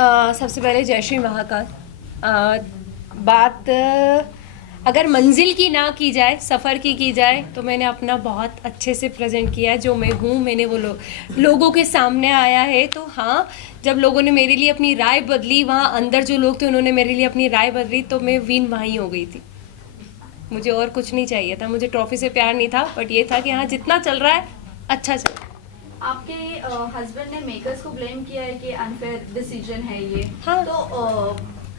सबसे पहले जय श्री महाकाल। बात अगर मंजिल की ना की जाए, सफ़र की जाए, तो मैंने अपना बहुत अच्छे से प्रेजेंट किया है। जो मैं हूँ मैंने वो लोगों के सामने आया है। तो हाँ, जब लोगों ने मेरे लिए अपनी राय बदली, वहाँ अंदर जो लोग थे उन्होंने मेरे लिए अपनी राय बदली, तो मैं विन वहीं हो गई थी। मुझे और कुछ नहीं चाहिए था, मुझे ट्रॉफी से प्यार नहीं था, बट ये था कि हाँ जितना चल रहा है अच्छा चल। आपके हस्बैंड ने मेकर्स को ब्लेम किया है कि अनफेयर डिसीजन है ये। हाँ। तो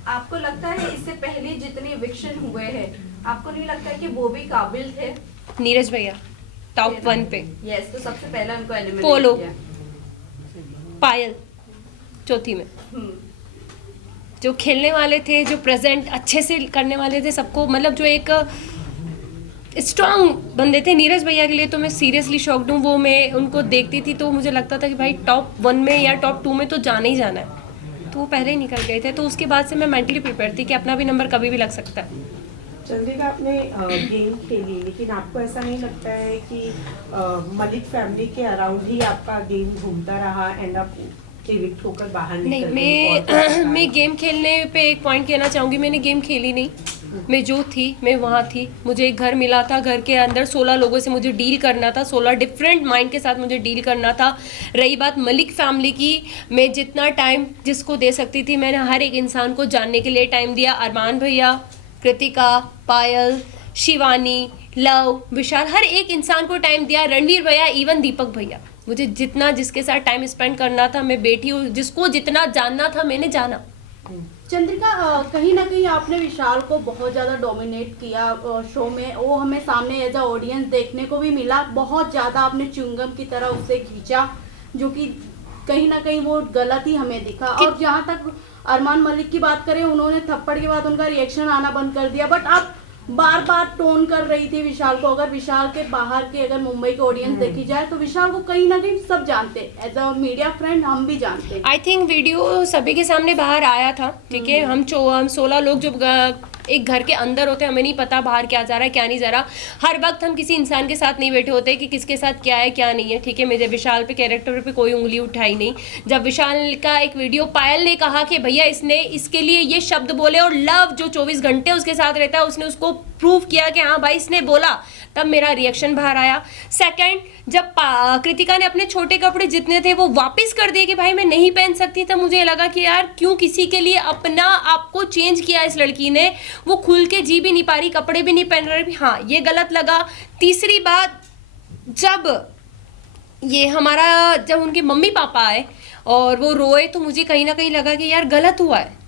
आपको लगता है इससे पहले जितने इविक्शन हुए हैं, आपको नहीं लगता है कि वो भी काबिल थे? नीरज भैया टॉप 1 पे। यस, तो सबसे पहले उनको एलिमिनेट पोलो, किया। पायल चौथी में। जो खेलने वाले थे, जो प्रेजेंट अच्छे से करने वाले थे सबको, मतलब जो एक स्ट्रॉन्ग बंदे थे नीरज भैया के लिए, तो मैं सीरियसली शॉक्ड हूँ। वो मैं उनको देखती थी तो मुझे लगता था कि भाई टॉप 1 में या टॉप 2 में तो जाना ही जाना है। तो वो पहले ही निकल गए थे, तो उसके बाद से मैं मेंटली प्रिपेयर थी कि अपना भी नंबर कभी भी लग सकता है। चंद्रिका, आपने गेम खेली, लेकिन आपको ऐसा नहीं लगता है कि मलिक फैमिली के अराउंड ही आपका गेम घूमता रहा, एंड आप इविक्ट होकर बाहर नहीं, निकल गए? मैं गेम खेलने पे एक पॉइंट कहना चाहूँगी, मैंने गेम खेली नहीं। मैं जो थी मैं वहाँ थी। मुझे एक घर मिला था, घर के अंदर 16 लोगों से मुझे डील करना था, 16 डिफरेंट माइंड के साथ मुझे डील करना था। रही बात मलिक फैमिली की, मैं जितना टाइम जिसको दे सकती थी मैंने हर एक इंसान को जानने के लिए टाइम दिया। अरमान भैया, कृतिका, पायल, शिवानी, लव, विशाल, हर एक इंसान को टाइम दिया। रणवीर भैया, इवन दीपक भैया, मुझे जितना जिसके साथ टाइम स्पेंड करना था, मैं बैठी हूँ, जिसको जितना जानना था मैंने जाना। चंद्रिका, कहीं ना कहीं आपने विशाल को बहुत ज़्यादा डोमिनेट किया शो में। वो हमें सामने एज अ ऑडियंस देखने को भी मिला। बहुत ज़्यादा आपने च्युइंगम की तरह उससे खींचा, जो कि कहीं ना कहीं वो गलत ही हमें दिखा। और जहाँ तक अरमान मलिक की बात करें, उन्होंने थप्पड़ के बाद उनका रिएक्शन आना बंद कर दिया, बट आप बार बार टोन कर रही थी विशाल को। अगर विशाल के बाहर के, अगर मुंबई के ऑडियंस देखी जाए, तो विशाल को कहीं ना कहीं सब जानते, एज अ मीडिया फ्रेंड हम भी जानते। आई थिंक वीडियो सभी के सामने बाहर आया था, ठीक है। हम 16 लोग जब एक घर के अंदर होते हैं, हमें नहीं पता बाहर क्या जा रहा है क्या नहीं जा रहा। हर वक्त हम किसी इंसान के साथ नहीं बैठे होते कि किसके साथ क्या है क्या नहीं है, ठीक है। मुझे विशाल पे, कैरेक्टर पे कोई उंगली उठाई नहीं। जब विशाल का एक वीडियो पायल ने कहा कि भैया इसने इसके लिए ये शब्द बोले, और लव जो 24 घंटे उसके साथ रहता है उसने उसको प्रूव किया कि हाँ भाई इसने बोला, तब मेरा रिएक्शन बाहर आया। सेकंड, जब कृतिका ने अपने छोटे कपड़े जितने थे वो वापस कर दिए कि भाई मैं नहीं पहन सकती, तब मुझे लगा कि यार क्यों किसी के लिए अपना आपको चेंज किया इस लड़की ने। वो खुल के जी भी नहीं पा रही, कपड़े भी नहीं पहन रही, हाँ ये गलत लगा। तीसरी बात, जब उनके मम्मी पापा आए और वो रोए, तो मुझे कहीं ना कहीं लगा कि यार गलत हुआ है।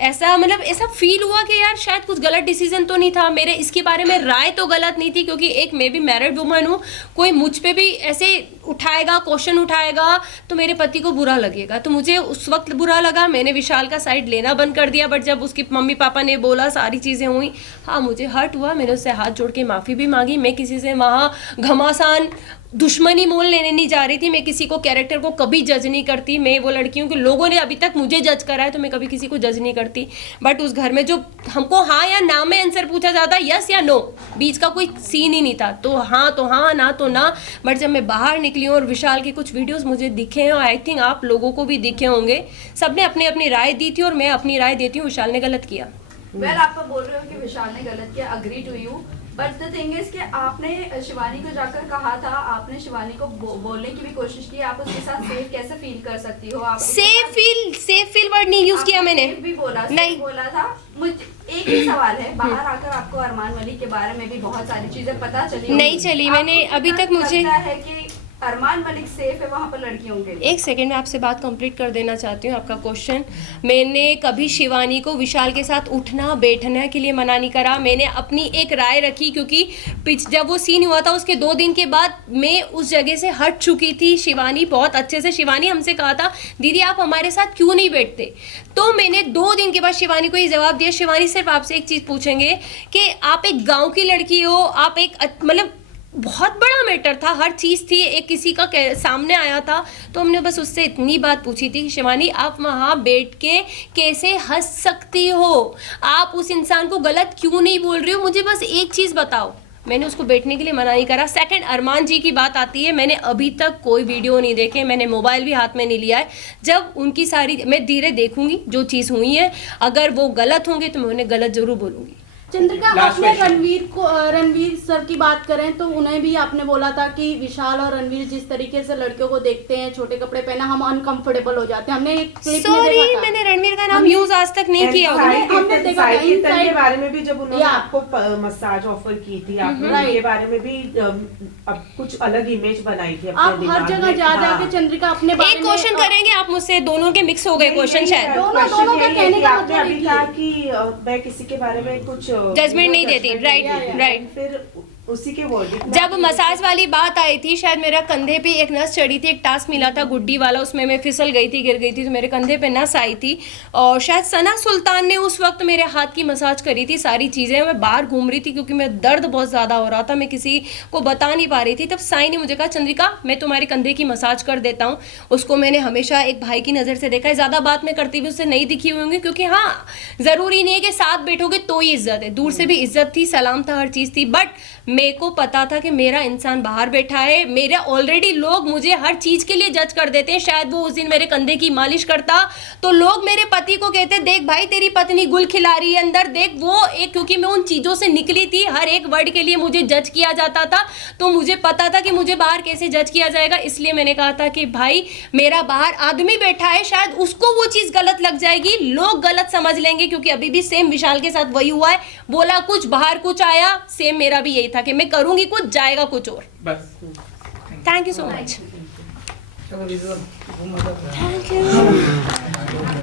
ऐसा फील हुआ कि यार शायद कुछ गलत डिसीजन तो नहीं था मेरे। इसके बारे में राय तो गलत नहीं थी, क्योंकि एक मैं भी मैरिड वुमन हूँ, कोई मुझ पे भी ऐसे उठाएगा, क्वेश्चन उठाएगा, तो मेरे पति को बुरा लगेगा। तो मुझे उस वक्त बुरा लगा, मैंने विशाल का साइड लेना बंद कर दिया। बट जब उसके मम्मी पापा ने बोला, सारी चीज़ें हुई, हाँ मुझे हर्ट हुआ। मैंने उससे हाथ जोड़ के माफ़ी भी मांगी। मैं किसी से वहाँ घमासान दुश्मनी मोल लेने नहीं जा रही थी। मैं किसी को, कैरेक्टर को कभी जज नहीं करती। मैं वो लड़की हूँ कि लोगों ने अभी तक मुझे जज करा है, तो मैं कभी किसी को जज नहीं करती। बट उस घर में जो हमको हाँ या ना में आंसर पूछा जाता, यस या नो, बीच का कोई सीन ही नहीं था। तो हाँ, ना तो ना। बट जब मैं बाहर निकली हूँ और विशाल के कुछ वीडियोस मुझे दिखे हैं, और आई थिंक आप लोगों को भी दिखे होंगे, सबने अपनी अपनी राय दी थी, और मैं अपनी राय देती हूँ विशाल ने गलत किया। वेल, आप तो बोल रहे हो कि विशाल ने गलत किया, agree to you, but the thing is कि आपने शिवानी को जाकर कहा था, आपने शिवानी को बोलने की भी कोशिश की, आप उसके साथ सेफ कैसे फील कर सकती हो? आप सेफ फील वर्ड नहीं यूज किया मैंने। भी बोला, नहीं बोला था। मुझे एक ही सवाल है, बाहर आकर आपको अरमान मलिक के बारे में भी बहुत सारी चीजें पता चली नहीं चली। मैंने अभी तक, मुझे है कि अरमान मलिक सेफ है वहाँ पर लड़कियों के लिए? एक सेकंड में आपसे बात कंप्लीट कर देना चाहती हूँ। आपका क्वेश्चन, मैंने कभी शिवानी को विशाल के साथ उठना बैठने के लिए मना नहीं करा। मैंने अपनी एक राय रखी, क्योंकि जब वो सीन हुआ था उसके 2 दिन के बाद मैं उस जगह से हट चुकी थी। शिवानी बहुत अच्छे से, शिवानी हमसे कहा था दीदी आप हमारे साथ क्यों नहीं बैठते, तो मैंने 2 दिन के बाद शिवानी को ये जवाब दिया। शिवानी सिर्फ आपसे एक चीज़ पूछेंगे कि आप एक गाँव की लड़की हो, आप एक मतलब बहुत बड़ा मैटर था, हर चीज़ थी, एक किसी का सामने आया था, तो हमने बस उससे इतनी बात पूछी थी कि शिवानी आप वहाँ बैठ के कैसे हंस सकती हो, आप उस इंसान को गलत क्यों नहीं बोल रही हो, मुझे बस एक चीज़ बताओ। मैंने उसको बैठने के लिए मना नहीं करा। सेकंड, अरमान जी की बात आती है, मैंने अभी तक कोई वीडियो नहीं देखे, मैंने मोबाइल भी हाथ में नहीं लिया है। जब उनकी सारी मैं धीरे देखूंगी जो चीज़ हुई है, अगर वो गलत होंगे तो मैं उन्हें गलत जरूर बोलूंगी। चंद्रिका, Last आपने question. रणवीर सर की बात करें तो उन्हें भी आपने बोला था कि विशाल और रणवीर जिस तरीके से लड़कियों को देखते हैं, छोटे कपड़े पहना, हम अनकंफर्टेबल हो जाते हैं। हमने एक क्लिप में सॉरी, देखा था। मैंने रणवीर का नाम यूज आज तक नहीं किया होगा। हमने देखा था, साई कीर्तन के inside- बारे में भी जब उन्होंने Yeah. आपको मसाज ऑफर की थी, आपने Right. उनके बारे में भी अब कुछ अलग इमेज बनाई थी अपने आप हर दिमाग जगह में। जा हाँ। जाके चंद्रिका अपने बारे एक में क्वेश्चन करेंगे आप मुझसे, दोनों के मिक्स हो गए नहीं, क्वेश्चन नहीं, शायद। दोनों question का यही है कहने कि का आपने मतलब अभी एक ही कहा है। कि मैं किसी के बारे में कुछ Judgment नहीं देती, judgment right, नहीं देती। right. फिर उसी के वर्डिक्ट जब मसाज वाली बात आई थी, शायद मेरा कंधे पे एक नस चढ़ी थी, एक टास्क मिला था गुड्डी वाला, उसमें मैं फिसल गई थी, गिर गई थी, तो मेरे कंधे पे नस आई थी। और शायद सना सुल्तान ने उस वक्त मेरे हाथ की मसाज करी थी। सारी चीज़ें, मैं बाहर घूम रही थी क्योंकि मैं दर्द बहुत ज़्यादा हो रहा था, मैं किसी को बता नहीं पा रही थी। तब साई ने मुझे कहा, चंद्रिका मैं तुम्हारे कंधे की मसाज कर देता हूँ। उसको मैंने हमेशा एक भाई की नज़र से देखा है, ज़्यादा बात मैं करती भी उससे नहीं दिखी हुई होंगी, क्योंकि हाँ, ज़रूरी नहीं है कि साथ बैठोगे तो ही इज्जत है, दूर से भी इज्जत थी, सलाम था, हर चीज़ थी। बट मेरे को पता था कि मेरा इंसान बाहर बैठा है, मेरा ऑलरेडी लोग मुझे हर चीज़ के लिए जज कर देते हैं। शायद वो उस दिन मेरे कंधे की मालिश करता तो लोग मेरे पति को कहते, देख भाई तेरी पत्नी गुल खिला रही है अंदर, देख वो एक, क्योंकि मैं उन चीज़ों से निकली थी, हर एक वर्ड के लिए मुझे जज किया जाता था, तो मुझे पता था कि मुझे बाहर कैसे जज किया जाएगा। इसलिए मैंने कहा था कि भाई मेरा बाहर आदमी बैठा है, शायद उसको वो चीज़ गलत लग जाएगी, लोग गलत समझ लेंगे, क्योंकि अभी भी सेम विशाल के साथ वही हुआ है, बोला कुछ बाहर कुछ आया, सेम मेरा भी यही था कि मैं करूंगी कुछ, जाएगा कुछ और। बस थैंक यू सो मच। चलो विजुअल थैंक यू।